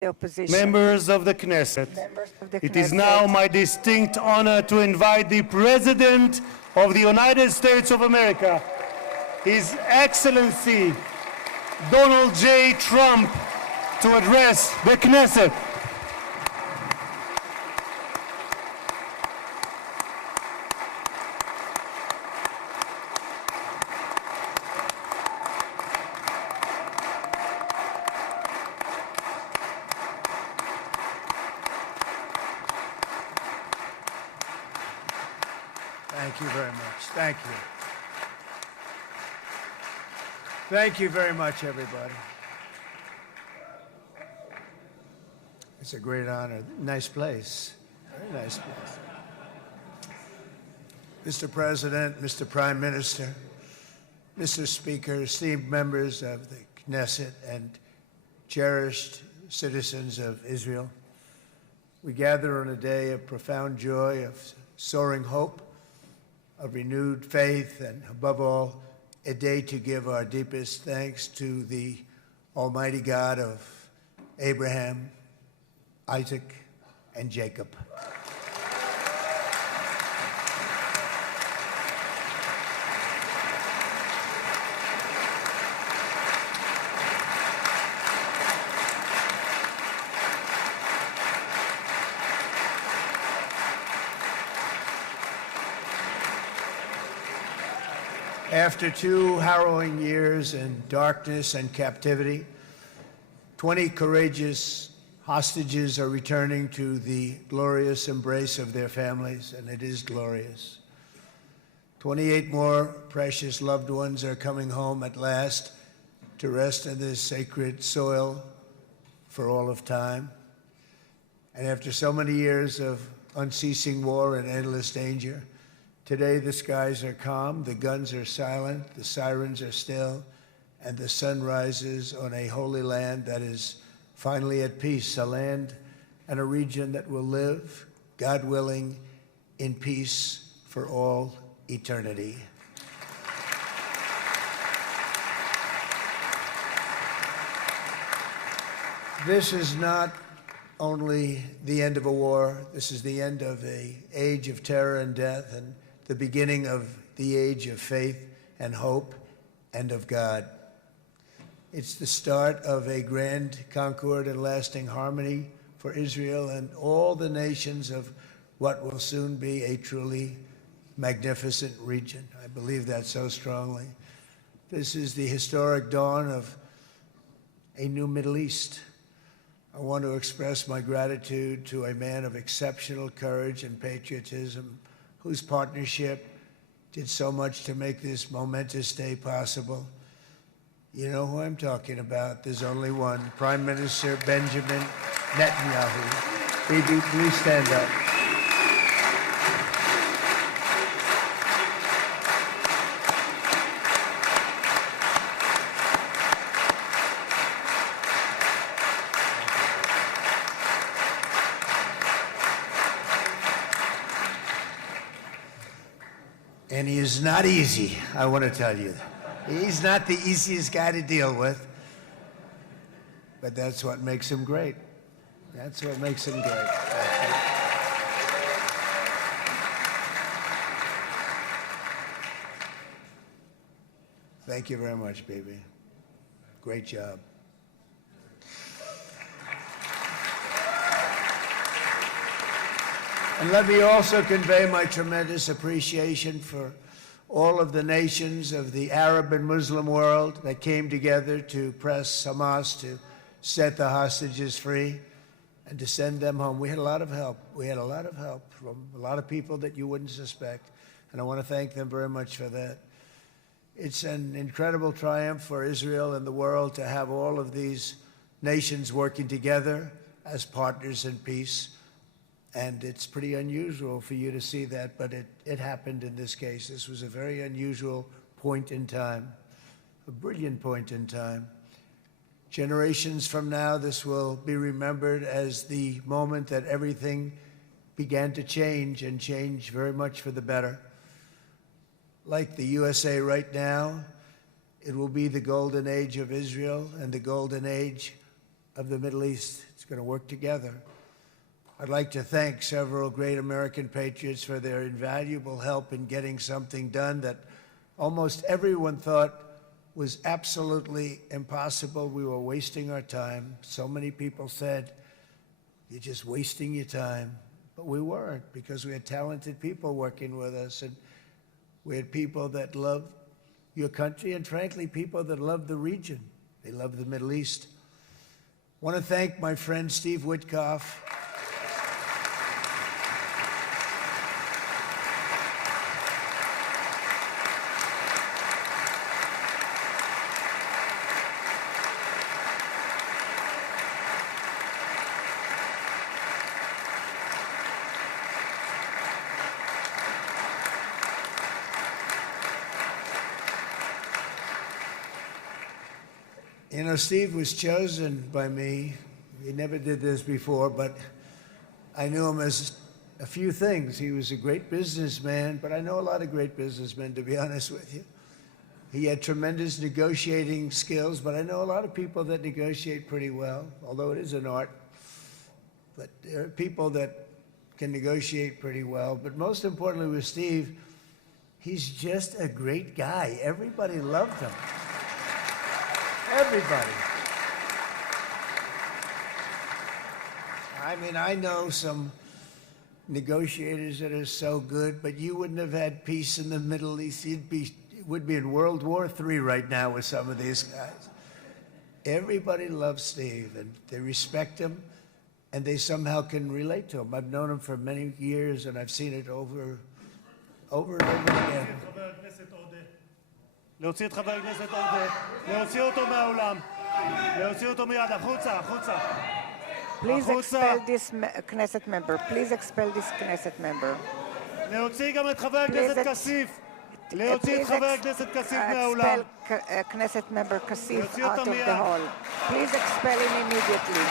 the opposition. Members of the Knesset, it is now my distinct honor to invite the President of the United States of America, His Excellency Donald J. Trump, to address the Knesset. Thank you very much. Thank you. Thank you very much, everybody. It's a great honor. Nice place. Very nice place. Mr. President, Mr. Prime Minister, Mr. Speaker, esteemed members of the Knesset and cherished citizens of Israel, we gather on a day of profound joy, of soaring hope, of renewed faith, and above all, a day to give our deepest thanks to the Almighty God of Abraham, Isaac, and Jacob. After 2 harrowing years in darkness and captivity, 20 courageous hostages are returning to the glorious embrace of their families, and it is glorious. 28 more precious loved ones are coming home at last to rest in this sacred soil for all of time. And after so many years of unceasing war and endless danger, today the skies are calm, the guns are silent, the sirens are still, and the sun rises on a holy land that is finally at peace, a land and a region that will live, God willing, in peace for all eternity. This is not only the end of a war, this is the end of an age of terror and death, and the beginning of the age of faith and hope and of God. It's the start of a grand concord and lasting harmony for Israel and all the nations of what will soon be a truly magnificent region. I believe that so strongly. This is the historic dawn of a new Middle East. I want to express my gratitude to a man of exceptional courage and patriotism, whose partnership did so much to make this momentous day possible. You know who I'm talking about. There's only one, Prime Minister Benjamin Netanyahu. Bibi, please stand up. And he is not easy, I want to tell you. He's not the easiest guy to deal with, but that's what makes him great. That's what makes him great. Thank you very much, baby. Great job. And let me also convey my tremendous appreciation for all of the nations of the Arab and Muslim world that came together to press Hamas to set the hostages free and to send them home. We had a lot of help. We had a lot of help from a lot of people that you wouldn't suspect, and I want to thank them very much for that. It's an incredible triumph for Israel and the world to have all of these nations working together as partners in peace. And it's pretty unusual for you to see that, but it happened in this case. This was a very unusual point in time, a brilliant point in time. Generations from now, this will be remembered as the moment that everything began to change, and change very much for the better. Like the USA right now, it will be the golden age of Israel and the golden age of the Middle East It's going to work together. I'd like to thank several great American patriots for their invaluable help in getting something done that almost everyone thought was absolutely impossible. We were wasting our time. So many people said, "You're just wasting your time." But we weren't, because we had talented people working with us, and we had people that loved your country, and frankly, people that loved the region. They loved the Middle East. I want to thank my friend Steve Witkoff. You know, Steve was chosen by me. He never did this before, but I knew him as a few things. He was a great businessman, but I know a lot of great businessmen, to be honest with you. He had tremendous negotiating skills, but I know a lot of people that negotiate pretty well, although it is an art. But there are people that can negotiate pretty well. But most importantly with Steve, he's just a great guy. Everybody loved him. Everybody. I mean, I know some negotiators that are so good, but you wouldn't have had peace in the Middle East. You would be in World War III right now with some of these guys. Everybody loves Steve, and they respect him, and they somehow can relate to him. I've known him for many years, and I've seen it over and over again. להוציא את חבר הכנסת עודה, להוציא אותו מהאולם, להוציא אותו מיד, החוצה, החוצה. Please expel this Knesset member. Please expel this Knesset member. להוציא גם את חבר הכנסת כסיף. להוציא את חבר הכנסת כסיף מהאולם. Expel Knesset member Kasif out of the hall. Please expel him immediately.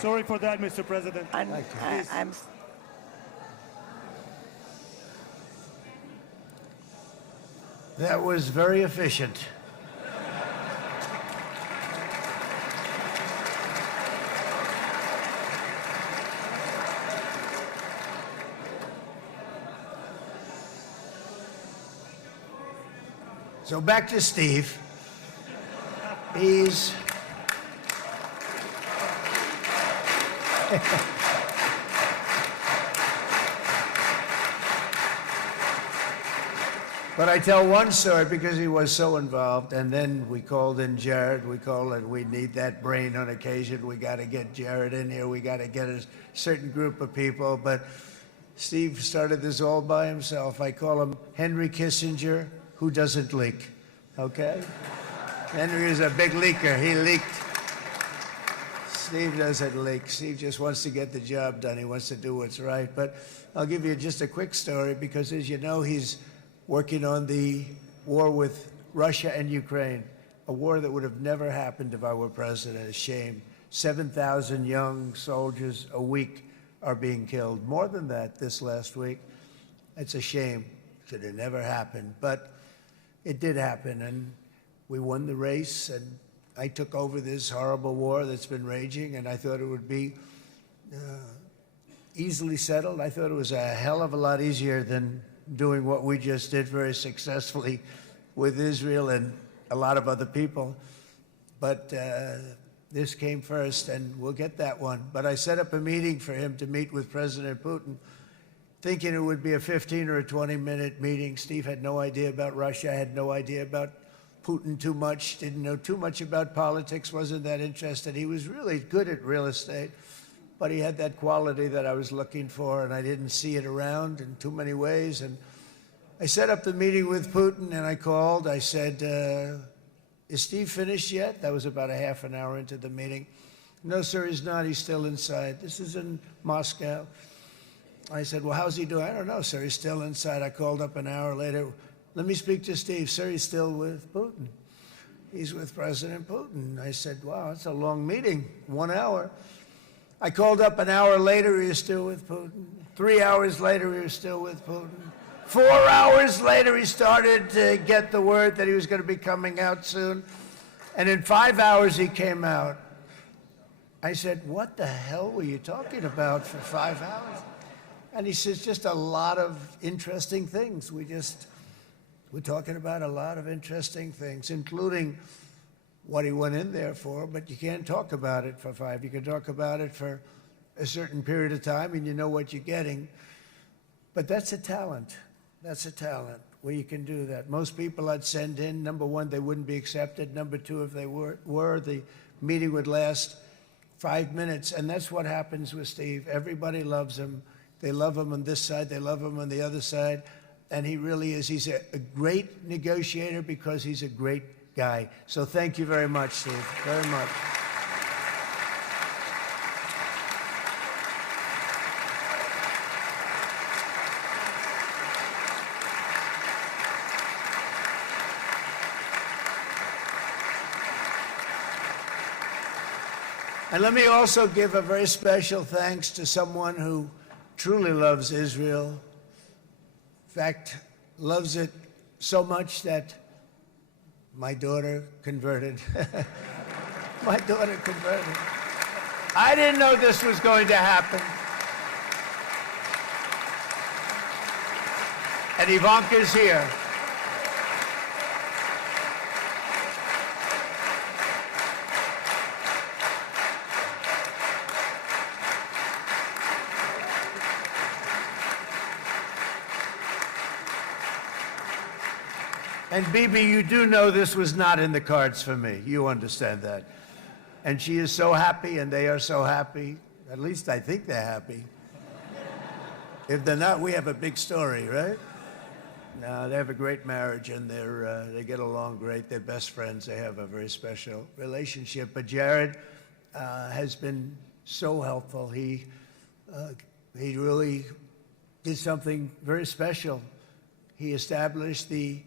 Sorry for that, Mr. President. That was very efficient. So back to Steve. He's But I tell one story because he was so involved, and then we called in Jared. We need that brain on occasion. We got to get Jared in here. We got to get a certain group of people. But Steve started this all by himself. I call him Henry Kissinger, who doesn't leak. Okay? Henry is a big leaker. He leaked. Steve doesn't leak. Steve just wants to get the job done. He wants to do what's right. But I'll give you just a quick story because, as you know, he's working on the war with Russia and Ukraine, a war that would have never happened if I were president. A shame. 7,000 young soldiers a week are being killed. More than that this last week. It's a shame. It should have never happened. But it did happen, and we won the race, and I took over this horrible war that's been raging, and I thought it would be easily settled. I thought it was a hell of a lot easier than doing what we just did very successfully with Israel and a lot of other people. But this came first, and we'll get that one. But I set up a meeting for him to meet with President Putin, thinking it would be a 15 or a 20-minute meeting. Steve had no idea about Russia, had no idea about Putin too much, didn't know too much about politics, wasn't that interested. He was really good at real estate, but he had that quality that I was looking for, and I didn't see it around in too many ways. And I set up the meeting with Putin, and I called. I said, is Steve finished yet? That was about a half an hour into the meeting. No, sir, he's not. He's still inside. This is in Moscow. I said, well, how's he doing? I don't know, sir. He's still inside. I called up an hour later. Let me speak to Steve. Sir, he's still with Putin. he's with President Putin. I said, wow, that's a long meeting, 1 hour. I called up an hour later, he was still with Putin. 3 hours later, he was still with Putin. 4 hours later, he started to get the word that he was going to be coming out soon. And in 5 hours, he came out. I said, what the hell were you talking about for 5 hours? And he says, just a lot of interesting things. We're talking about a lot of interesting things, including what he went in there for, but you can't talk about it for 5. You can talk about it for a certain period of time, and you know what you're getting. But that's a talent. That's a talent, where you can do that. Most people I'd send in, number one, they wouldn't be accepted. Number two, if they were, the meeting would last 5 minutes, and that's what happens with Steve. Everybody loves him. They love him on this side, they love him on the other side, and he really is. He's a great negotiator because he's a great guy. So thank you very much, Steve, very much. And let me also give a very special thanks to someone who truly loves Israel. In fact, loves it so much that my daughter converted. My daughter converted. I didn't know this was going to happen. And Ivanka's here. And Bibi, you do know this was not in the cards for me. You understand that. And she is so happy, and they are so happy. At least I think they're happy. If they're not, we have a big story, right? No, they have a great marriage, and they get along great. They're best friends. They have a very special relationship. But Jared has been so helpful. He really did something very special. He established the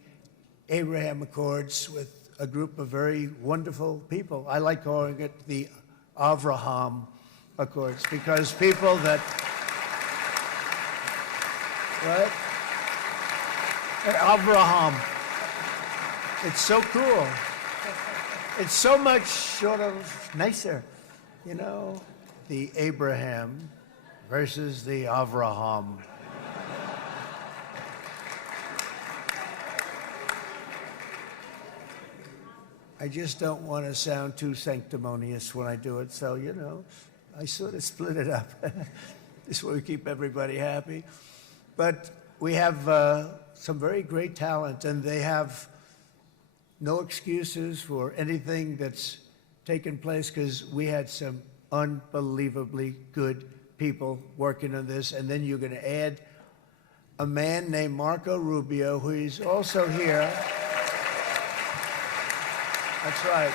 Abraham Accords with a group of very wonderful people. I like calling it the Avraham Accords, because people that, right? Avraham. It's so cool. It's so much sort of nicer, you know? The Abraham versus the Avraham. I just don't want to sound too sanctimonious when I do it, so, you know, I sort of split it up. This way we keep everybody happy. But we have some very great talent, and they have no excuses for anything that's taken place, because we had some unbelievably good people working on this. And then you're going to add a man named Marco Rubio, who is also here. That's right.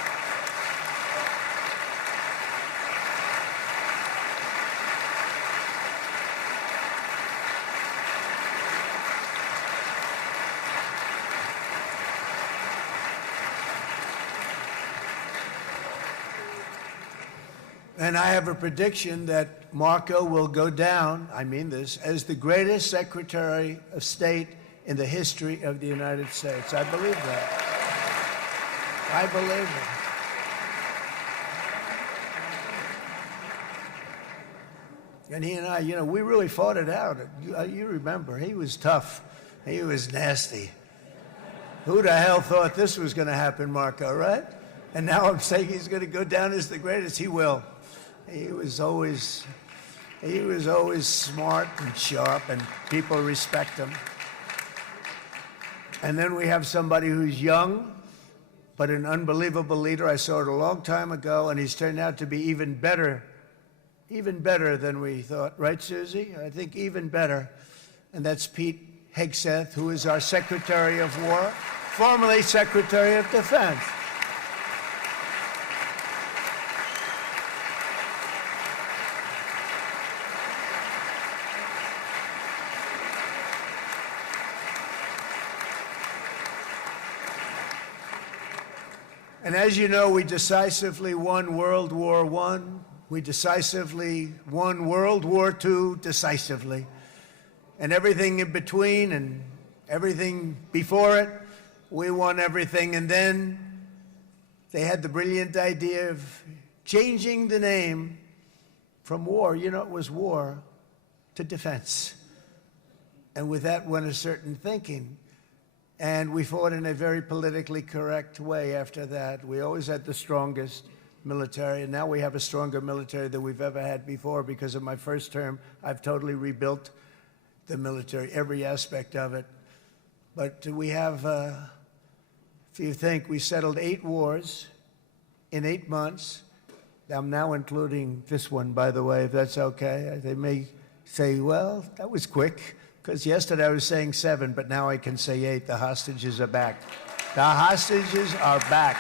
And I have a prediction that Marco will go down, I mean this, as the greatest Secretary of State in the history of the United States. I believe that. I believe it. And he and I, you know, we really fought it out. You remember, he was tough. He was nasty. Who the hell thought this was going to happen, Marco, right? And now I'm saying he's going to go down as the greatest. He will. He was always smart and sharp, and people respect him. And then we have somebody who's young, but an unbelievable leader. I saw it a long time ago, and he's turned out to be even better than we thought. Right, Susie? I think even better. And that's Pete Hegseth, who is our Secretary of War, formerly Secretary of Defense. And as you know, we decisively won World War I. We decisively won World War II decisively. And everything in between and everything before it, we won everything. And then they had the brilliant idea of changing the name from war, you know, it was war, to defense. And with that went a certain thinking. And we fought in a very politically correct way after that. We always had the strongest military, and now we have a stronger military than we've ever had before. Because of my first term, I've totally rebuilt the military, every aspect of it. But we have, if you think, we settled 8 wars in 8 months. I'm now including this one, by the way, if that's okay. They may say, well, that was quick, because yesterday I was saying 7, but now I can say 8. The hostages are back. The hostages are back.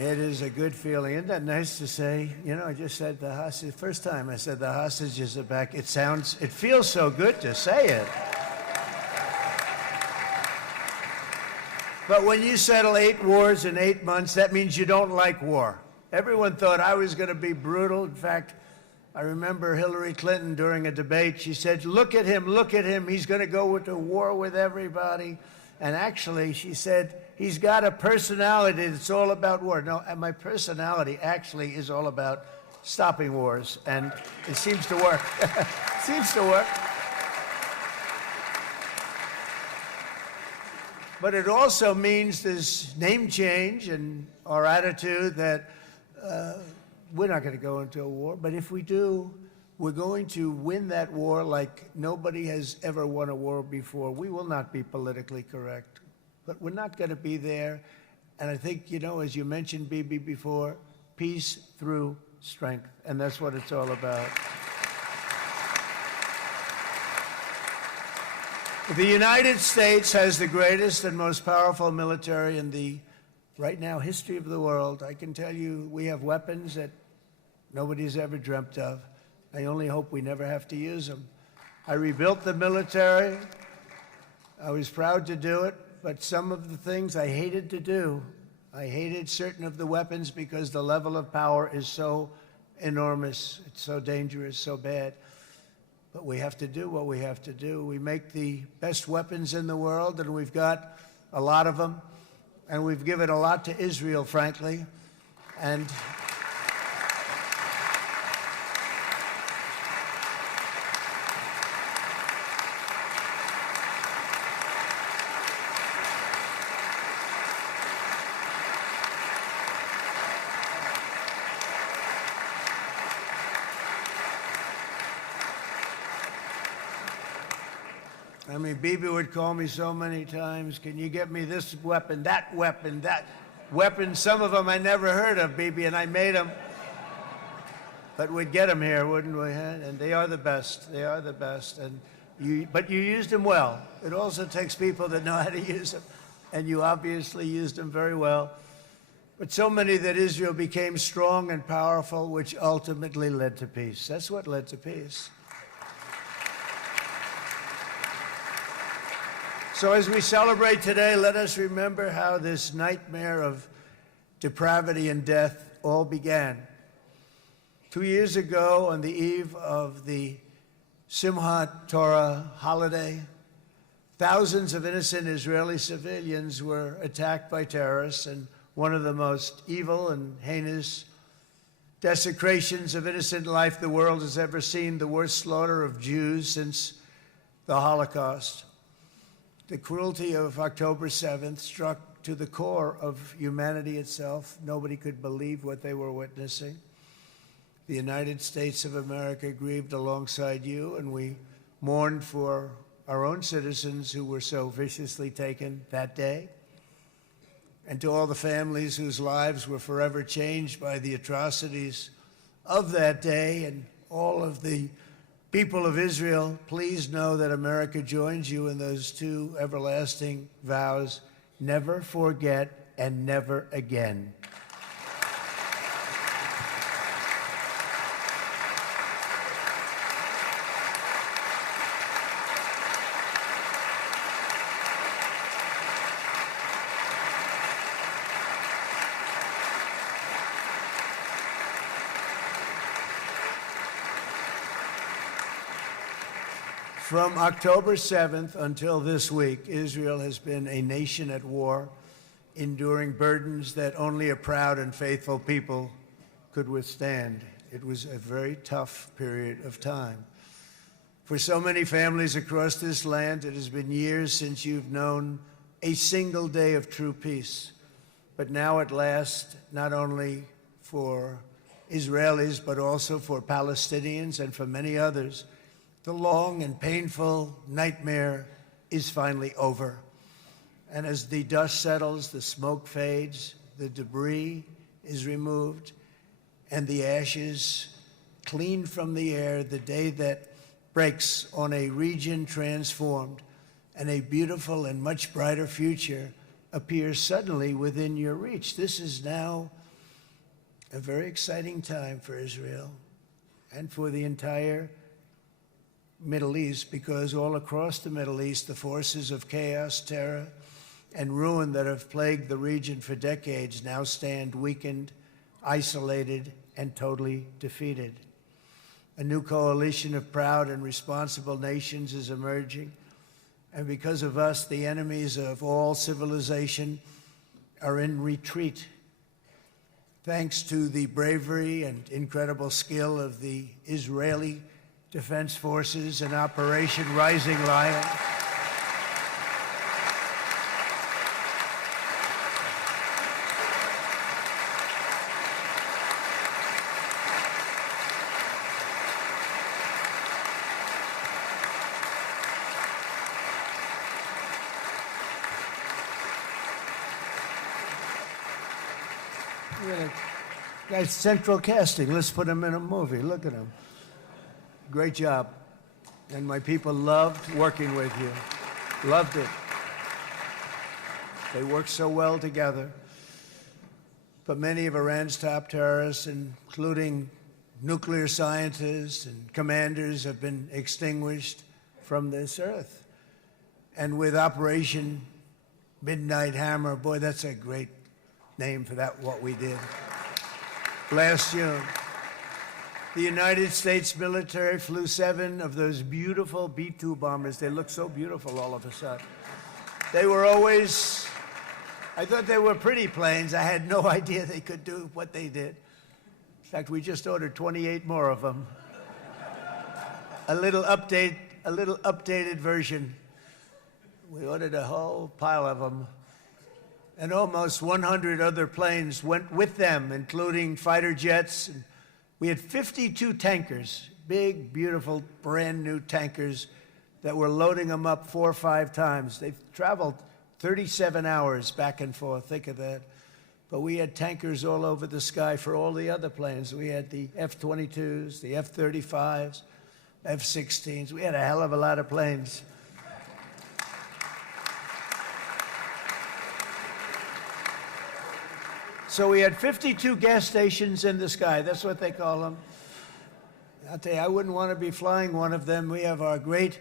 It is a good feeling. Isn't that nice to say? You know, I just said the hostage. First time I said the hostages are back. It feels so good to say it. But when you settle 8 wars in 8 months, that means you don't like war. Everyone thought I was going to be brutal. In fact, I remember Hillary Clinton during a debate, she said, look at him, he's going to go into war with everybody. And actually, she said, he's got a personality that's all about war. No, and my personality actually is all about stopping wars, and it seems to work. It seems to work. But it also means this name change and our attitude that we're not going to go into a war, but if we do, we're going to win that war like nobody has ever won a war before. We will not be politically correct, but we're not going to be there. And I think, you know, as you mentioned, Bibi, before, peace through strength, and that's what it's all about. The United States has the greatest and most powerful military in the, right now, history of the world. I can tell you we have weapons that nobody's ever dreamt of. I only hope we never have to use them. I rebuilt the military. I was proud to do it, but some of the things I hated to do. I hated certain of the weapons because the level of power is so enormous. It's so dangerous, so bad. But we have to do what we have to do. We make the best weapons in the world, and we've got a lot of them. And we've given a lot to Israel, frankly. And I mean, Bibi would call me so many times, can you get me this weapon, that weapon, that weapon? Some of them I never heard of, Bibi, and I made them. But we'd get them here, wouldn't we? And they are the best. They are the best. But you used them well. It also takes people that know how to use them. And you obviously used them very well. But so many that Israel became strong and powerful, which ultimately led to peace. That's what led to peace. So as we celebrate today, let us remember how this nightmare of depravity and death all began. 2 years ago, on the eve of the Simchat Torah holiday, thousands of innocent Israeli civilians were attacked by terrorists, and one of the most evil and heinous desecrations of innocent life the world has ever seen, the worst slaughter of Jews since the Holocaust. The cruelty of October 7th struck to the core of humanity itself. Nobody could believe what they were witnessing. The United States of America grieved alongside you, and we mourned for our own citizens who were so viciously taken that day. And to all the families whose lives were forever changed by the atrocities of that day, and all of the People of Israel, please know that America joins you in those two everlasting vows: never forget and never again. From October 7th until this week, Israel has been a nation at war, enduring burdens that only a proud and faithful people could withstand. It was a very tough period of time. For so many families across this land, it has been years since you've known a single day of true peace. But now at last, not only for Israelis, but also for Palestinians and for many others, the long and painful nightmare is finally over. And as the dust settles, the smoke fades, the debris is removed, and the ashes cleaned from the air, the day that breaks on a region transformed, and a beautiful and much brighter future appears suddenly within your reach. This is now a very exciting time for Israel and for the entire Middle East, because all across the Middle East, the forces of chaos, terror, and ruin that have plagued the region for decades now stand weakened, isolated, and totally defeated. A new coalition of proud and responsible nations is emerging, and because of us, the enemies of all civilization are in retreat. Thanks to the bravery and incredible skill of the Israeli Defense Forces and Operation Rising Lion, That's central casting. Let's put him in a movie. Look at him. Great job. And my people loved working with you. Loved it. They worked so well together. But many of Iran's top terrorists, including nuclear scientists and commanders, have been extinguished from this earth. And with Operation Midnight Hammer, boy, that's a great name for that, what we did. Last June, the United States military flew 7 of those beautiful B-2 bombers. They look so beautiful all of a sudden. They were always, I thought they were pretty planes. I had no idea they could do what they did. In fact, we just ordered 28 more of them. A little updated version. We ordered a whole pile of them. And almost 100 other planes went with them, including fighter jets. We had 52 tankers, big, beautiful, brand new tankers that were loading them up 4 or 5 times. They've traveled 37 hours back and forth, think of that. But we had tankers all over the sky for all the other planes. We had the F-22s, the F-35s, F-16s. We had a hell of a lot of planes. So we had 52 gas stations in the sky. That's what they call them. I'll tell you, I wouldn't want to be flying one of them. We have our great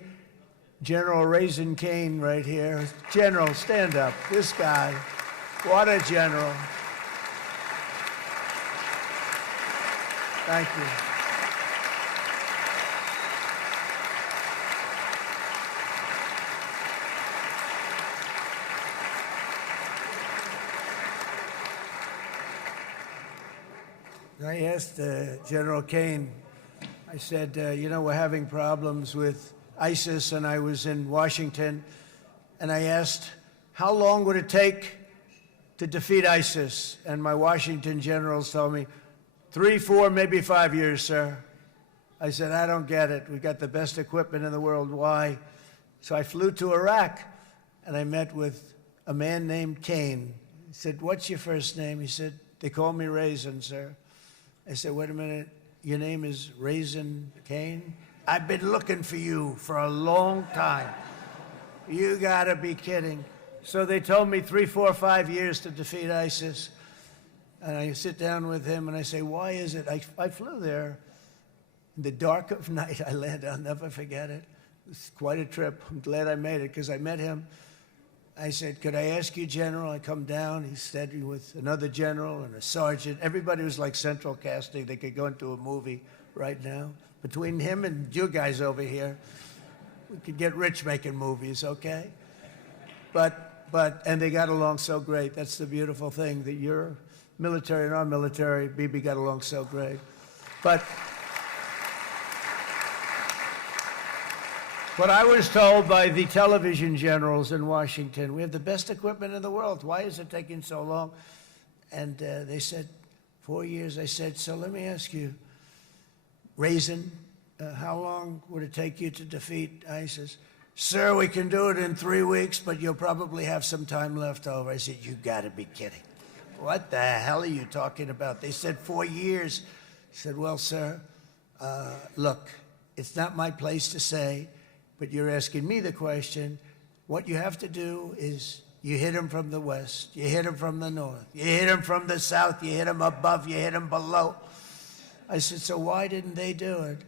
General Raisin Cain right here. General, stand up. This guy. What a general. Thank you. I asked General Cain, I said, you know, we're having problems with ISIS, and I was in Washington, and I asked, how long would it take to defeat ISIS? And my Washington generals told me, 3, 4, maybe 5 years, sir. I said, I don't get it. We got the best equipment in the world. Why? So I flew to Iraq, and I met with a man named Cain. He said, what's your first name? He said, they call me Raisin, sir. I said, wait a minute, your name is Raisin Cain? I've been looking for you for a long time. You gotta be kidding. So they told me 3, 4, 5 years to defeat ISIS. And I sit down with him and I say, why is it? I flew there in the dark of night. I landed, I'll never forget it. It was quite a trip. I'm glad I made it because I met him. I said, could I ask you, General? I come down. He said with another general and a sergeant. Everybody was like central casting. They could go into a movie right now. Between him and you guys over here, we could get rich making movies, okay? And they got along so great. That's the beautiful thing, that your military and our military, Bibi, got along so great. But what I was told by the television generals in Washington, we have the best equipment in the world. Why is it taking so long? And they said, 4 years. I said, so let me ask you, Raisin, how long would it take you to defeat ISIS? Sir, we can do it in 3 weeks, but you'll probably have some time left over. I said, you gotta be kidding. What the hell are you talking about? They said 4 years. I said, well, sir, look, it's not my place to say, but you're asking me the question. What you have to do is you hit them from the west, you hit them from the north, you hit them from the south, you hit them above, you hit them below. I said, so why didn't they do it?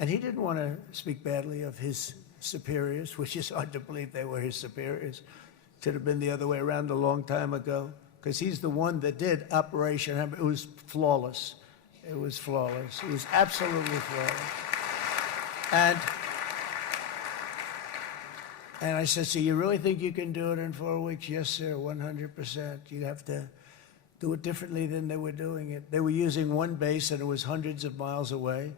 And he didn't want to speak badly of his superiors, which is hard to believe they were his superiors. It should have been the other way around a long time ago, because he's the one that did Operation Hammer. It was flawless. It was flawless. It was absolutely flawless. And I said, so you really think you can do it in 4 weeks? Yes, sir, 100%. You have to do it differently than they were doing it. They were using one base, and it was hundreds of miles away.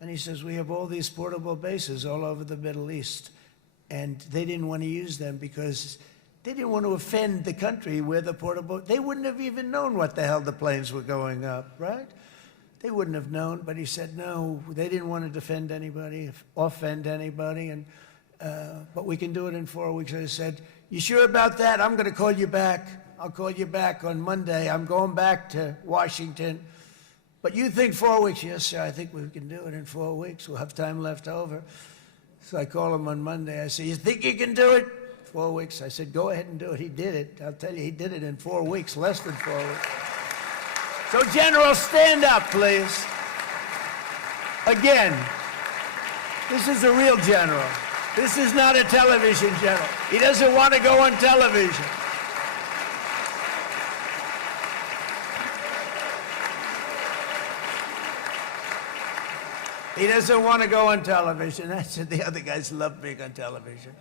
And he says, we have all these portable bases all over the Middle East. And they didn't want to use them because they didn't want to offend the country where the portable... They wouldn't have even known what the hell the planes were going up, right? They wouldn't have known. But he said, no, they didn't want to defend anybody, offend anybody. And but we can do it in 4 weeks. I said, you sure about that? I'm going to call you back. I'll call you back on Monday. I'm going back to Washington. But you think 4 weeks? Yes, sir, I think we can do it in 4 weeks. We'll have time left over. So I call him on Monday. I say, you think you can do it? 4 weeks. I said, go ahead and do it. He did it. I'll tell you, he did it in 4 weeks, less than 4 weeks. So, General, stand up, please. Again, this is a real general. This is not a television general. He doesn't want to go on television. He doesn't want to go on television. I said the other guys love being on television.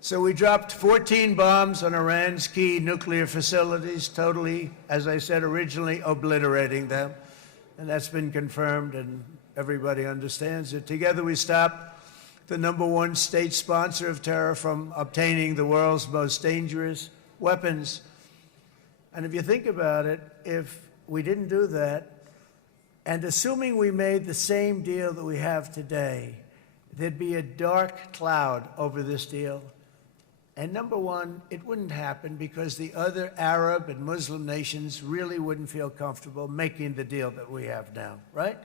So we dropped 14 bombs on Iran's key nuclear facilities, totally, as I said originally, obliterating them. And that's been confirmed, and everybody understands it. Together we stopped the #1 state sponsor of terror from obtaining the world's most dangerous weapons. And if you think about it, if we didn't do that, and assuming we made the same deal that we have today, there'd be a dark cloud over this deal. And #1, it wouldn't happen because the other Arab and Muslim nations really wouldn't feel comfortable making the deal that we have now, right?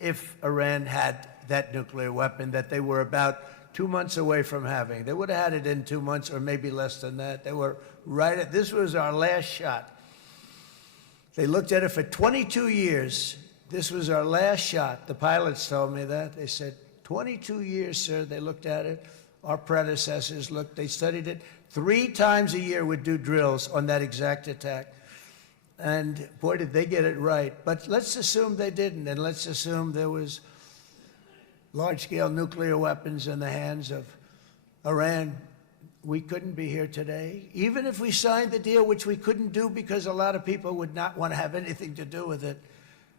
If Iran had that nuclear weapon that they were about 2 months away from having. They would have had it in 2 months or maybe less than that. They were right at, this was our last shot. They looked at it for 22 years. This was our last shot. The pilots told me that. They said, 22 years, sir. They looked at it. Our predecessors looked, they studied it. 3 times a year would do drills on that exact attack. And boy, did they get it right. But let's assume they didn't, and let's assume there was large-scale nuclear weapons in the hands of Iran. We couldn't be here today. Even if we signed the deal, which we couldn't do because a lot of people would not want to have anything to do with it,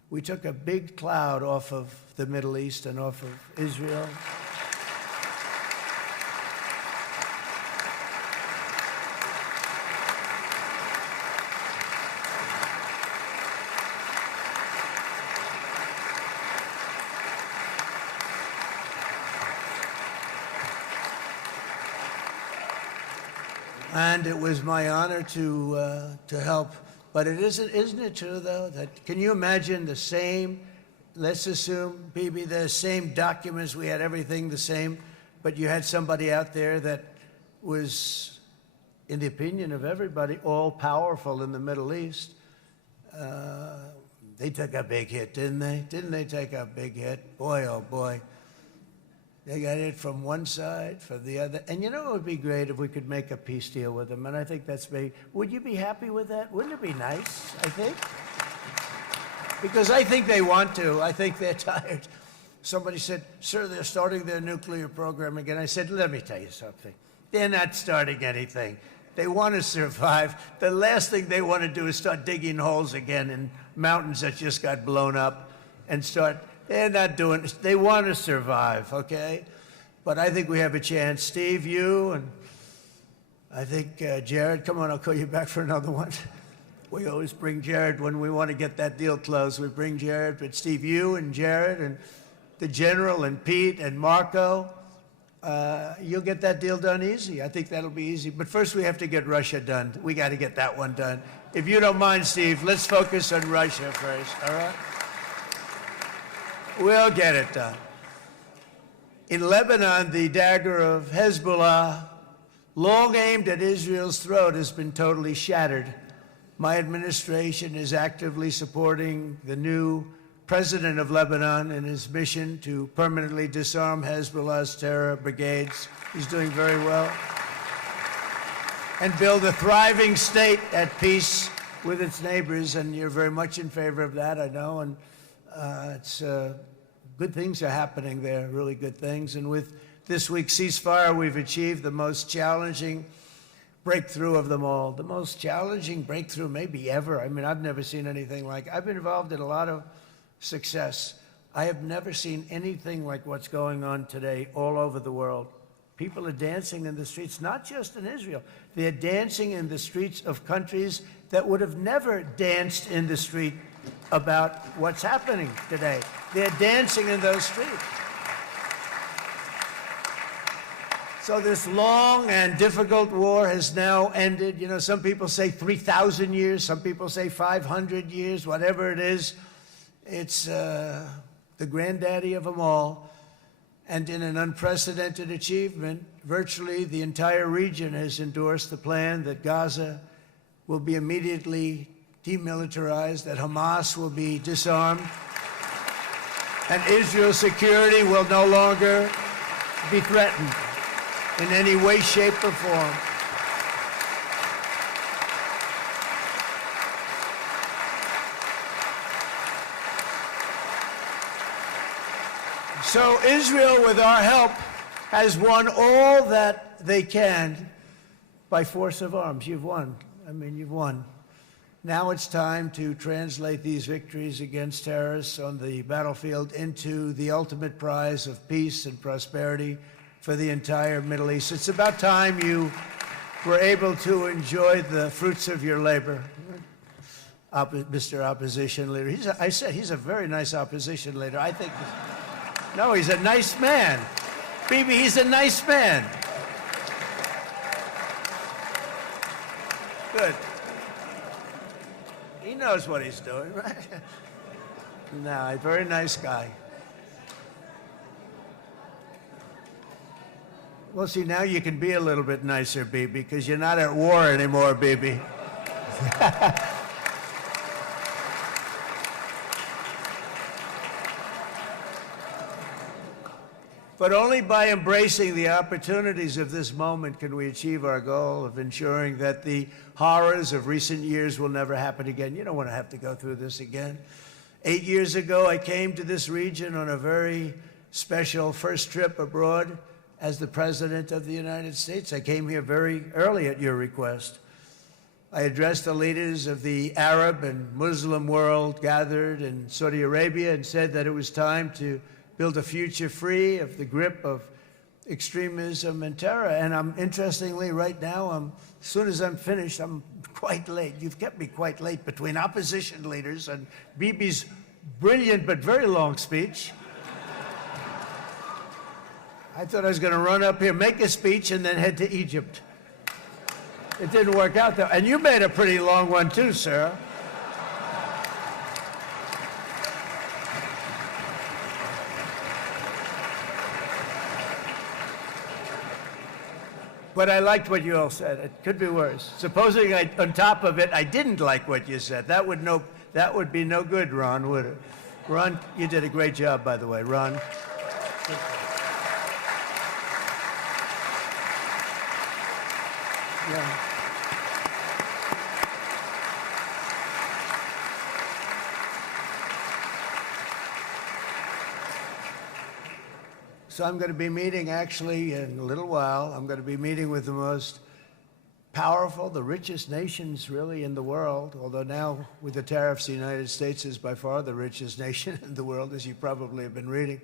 we took a big cloud off of the Middle East and off of Israel. And it was my honor to help. But it isn't it true, though, that can you imagine the same let's assume, Bibi, the same documents, we had everything the same, but you had somebody out there that was, in the opinion of everybody, all-powerful in the Middle East. They took a big hit, didn't they? Didn't they take a big hit? Boy, oh boy. They got hit from one side, from the other. And you know, it would be great if we could make a peace deal with them. And I think that's maybe, would you be happy with that? Wouldn't it be nice, I think? Because I think they want to. I think they're tired. Somebody said, sir, they're starting their nuclear program again. I said, let me tell you something. They're not starting anything. They want to survive. The last thing they want to do is start digging holes again in mountains that just got blown up and start. They're not doing it. They want to survive, okay? But I think we have a chance. Steve, you, and I think Jared, come on, I'll call you back for another one. We always bring Jared when we want to get that deal closed. We bring Jared, but Steve, you and Jared and the General and Pete and Marco, you'll get that deal done easy. I think that'll be easy. But first we have to get Russia done. We got to get that one done. If you don't mind, Steve, let's focus on Russia first, all right? We'll get it done. In Lebanon, the dagger of Hezbollah, long aimed at Israel's throat, has been totally shattered. My administration is actively supporting the new president of Lebanon in his mission to permanently disarm Hezbollah's terror brigades. He's doing very well. And build a thriving state at peace with its neighbors, and you're very much in favor of that, I know, and good things are happening there, really good things. And with this week's ceasefire, we've achieved the most challenging breakthrough of them all, the most challenging breakthrough maybe ever. I mean, I've never seen anything like it. I've been involved in a lot of success. I have never seen anything like what's going on today all over the world. People are dancing in the streets, not just in Israel. They're dancing in the streets of countries that would have never danced in the street about what's happening today. They're dancing in those streets. So this long and difficult war has now ended. You know, some people say 3,000 years, some people say 500 years, whatever it is. It's the granddaddy of them all. And in an unprecedented achievement, virtually the entire region has endorsed the plan that Gaza will be immediately demilitarized, that Hamas will be disarmed, and Israel's security will no longer be threatened in any way, shape, or form. So Israel, with our help, has won all that they can by force of arms. You've won. I mean, you've won. Now it's time to translate these victories against terrorists on the battlefield into the ultimate prize of peace and prosperity for the entire Middle East. It's about time you were able to enjoy the fruits of your labor. Mr. Opposition Leader. I said he's a very nice opposition leader. I think, no, he's a nice man. Bibi, he's a nice man. Good. He knows what he's doing, right? No, a very nice guy. Well, see, now you can be a little bit nicer, Bibi, because you're not at war anymore, Bibi. But only by embracing the opportunities of this moment can we achieve our goal of ensuring that the horrors of recent years will never happen again. You don't want to have to go through this again. 8 years ago, I came to this region on a very special first trip abroad as the President of the United States. I came here very early at your request. I addressed the leaders of the Arab and Muslim world gathered in Saudi Arabia and said that it was time to build a future free of the grip of extremism and terror. And interestingly, right now, as soon as I'm finished, I'm quite late. You've kept me quite late between opposition leaders and Bibi's brilliant but very long speech. I thought I was going to run up here, make a speech, and then head to Egypt. It didn't work out, though. And you made a pretty long one, too, sir. But I liked what you all said. It could be worse. Supposing on top of it, I didn't like what you said. That would be no good, Ron, would it? Ron, you did a great job, by the way, Ron. Yeah. So I'm going to be meeting, actually, in a little while, I'm going to be meeting with the most powerful, the richest nations, really, in the world, although now, with the tariffs, the United States is by far the richest nation in the world, as you probably have been reading.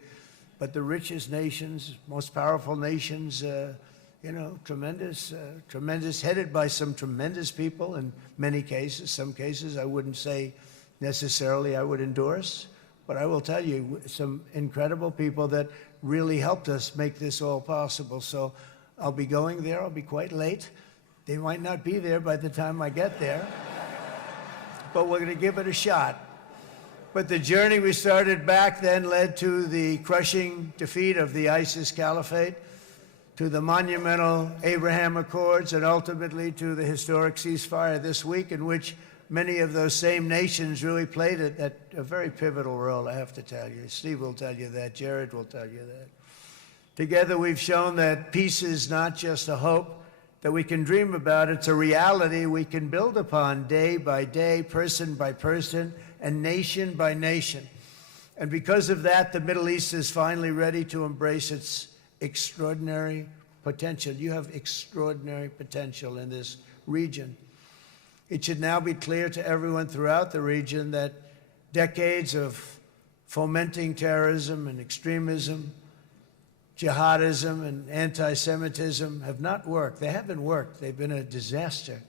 But the richest nations, most powerful nations, you know, tremendous, headed by some tremendous people in many cases. Some cases I wouldn't say necessarily I would endorse, but I will tell you, some incredible people that really helped us make this all possible. So I'll be going there. I'll be quite late. They might not be there by the time I get there, but we're going to give it a shot. But the journey we started back then led to the crushing defeat of the ISIS caliphate, to the monumental Abraham Accords, and ultimately to the historic ceasefire this week, in which many of those same nations really played a very pivotal role, I have to tell you. Steve will tell you that. Jared will tell you that. Together, we've shown that peace is not just a hope that we can dream about. It's a reality we can build upon day by day, person by person, and nation by nation. And because of that, the Middle East is finally ready to embrace its extraordinary potential. You have extraordinary potential in this region. It should now be clear to everyone throughout the region that decades of fomenting terrorism and extremism, jihadism and anti-Semitism have not worked. They haven't worked. They've been a disaster.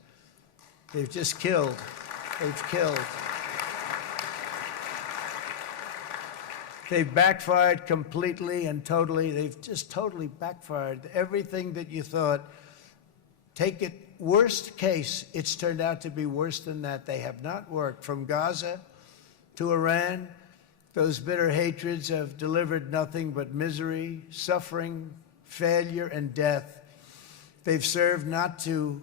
They've just killed. They've killed. They've backfired completely and totally. They've just totally backfired. Everything that you thought, take it worst case, it's turned out to be worse than that. They have not worked. From Gaza to Iran, those bitter hatreds have delivered nothing but misery, suffering, failure, and death. They've served not to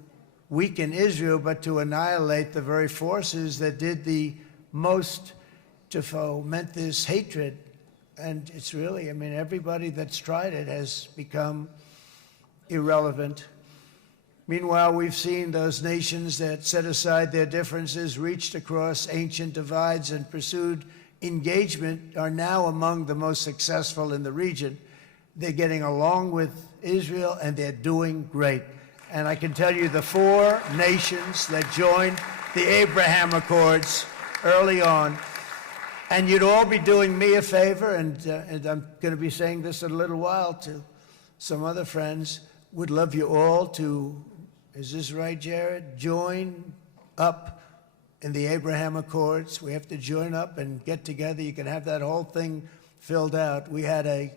weaken Israel, but to annihilate the very forces that did the most to foment this hatred. And it's really, I mean, everybody that's tried it has become irrelevant. Meanwhile, we've seen those nations that set aside their differences, reached across ancient divides, and pursued engagement are now among the most successful in the region. They're getting along with Israel, and they're doing great. And I can tell you the 4 nations that joined the Abraham Accords early on, and you'd all be doing me a favor, and I'm going to be saying this in a little while to some other friends, would love you all to, is this right, Jared? Join up in the Abraham Accords. We have to join up and get together. You can have that whole thing filled out. We had a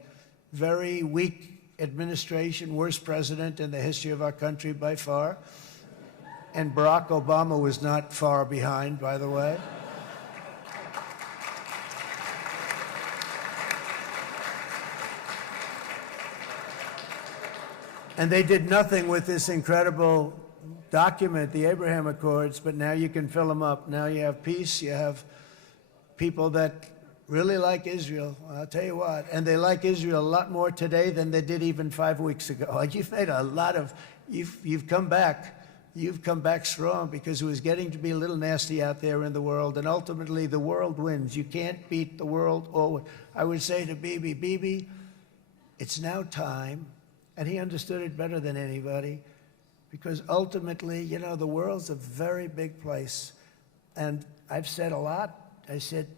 very weak administration, worst president in the history of our country by far. And Barack Obama was not far behind, by the way. And they did nothing with this incredible document, the Abraham Accords, but now you can fill them up. Now you have peace, you have people that really like Israel. I'll tell you what, and they like Israel a lot more today than they did even 5 weeks ago. You've made a lot of, you've come back. You've come back strong, because it was getting to be a little nasty out there in the world, and ultimately the world wins. You can't beat the world always. I would say to Bibi, it's now time. And he understood it better than anybody, because ultimately, you know, the world's a very big place. And I've said a lot. I said,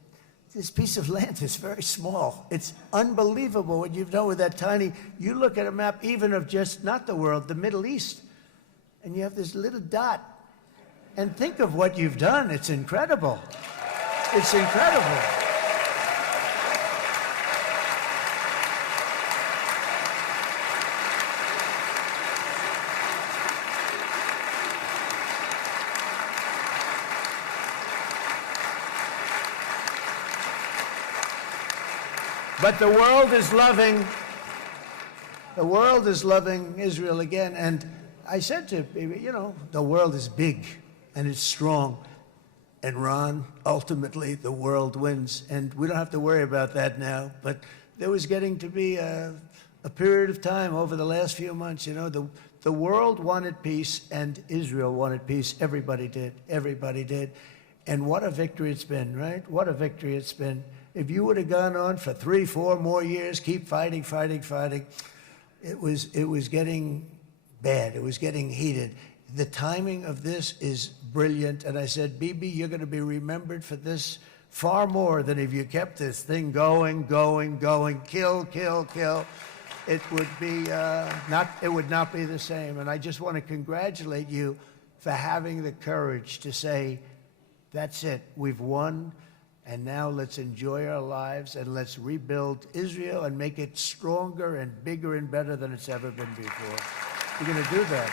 this piece of land is very small. It's unbelievable what you've done with that tiny, you look at a map even of just, not the world, the Middle East, and you have this little dot. And think of what you've done. It's incredible. It's incredible. But the world is loving Israel again. And I said to Bibi, you know, the world is big and it's strong. And Ron, ultimately, the world wins. And we don't have to worry about that now. But there was getting to be a period of time over the last few months, you know, the world wanted peace and Israel wanted peace. Everybody did. Everybody did. And what a victory it's been, right? What a victory it's been. If you would have gone on for 3, 4 more years, keep fighting, fighting, fighting, it was getting bad. It was getting heated. The timing of this is brilliant. And I said, Bibi, you're going to be remembered for this far more than if you kept this thing going, kill, kill, kill. It would be it would not be the same. And I just want to congratulate you for having the courage to say, that's it, we've won, and now let's enjoy our lives and let's rebuild Israel and make it stronger and bigger and better than it's ever been before. We're going to do that.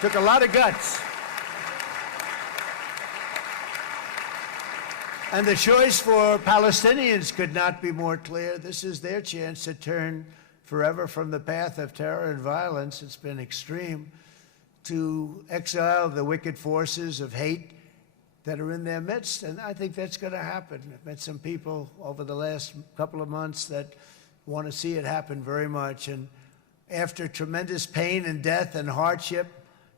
Took a lot of guts. And the choice for Palestinians could not be more clear. This is their chance to turn forever from the path of terror and violence. It's been extreme, to exile the wicked forces of hate that are in their midst. And I think that's going to happen. I've met some people over the last couple of months that want to see it happen very much. And after tremendous pain and death and hardship,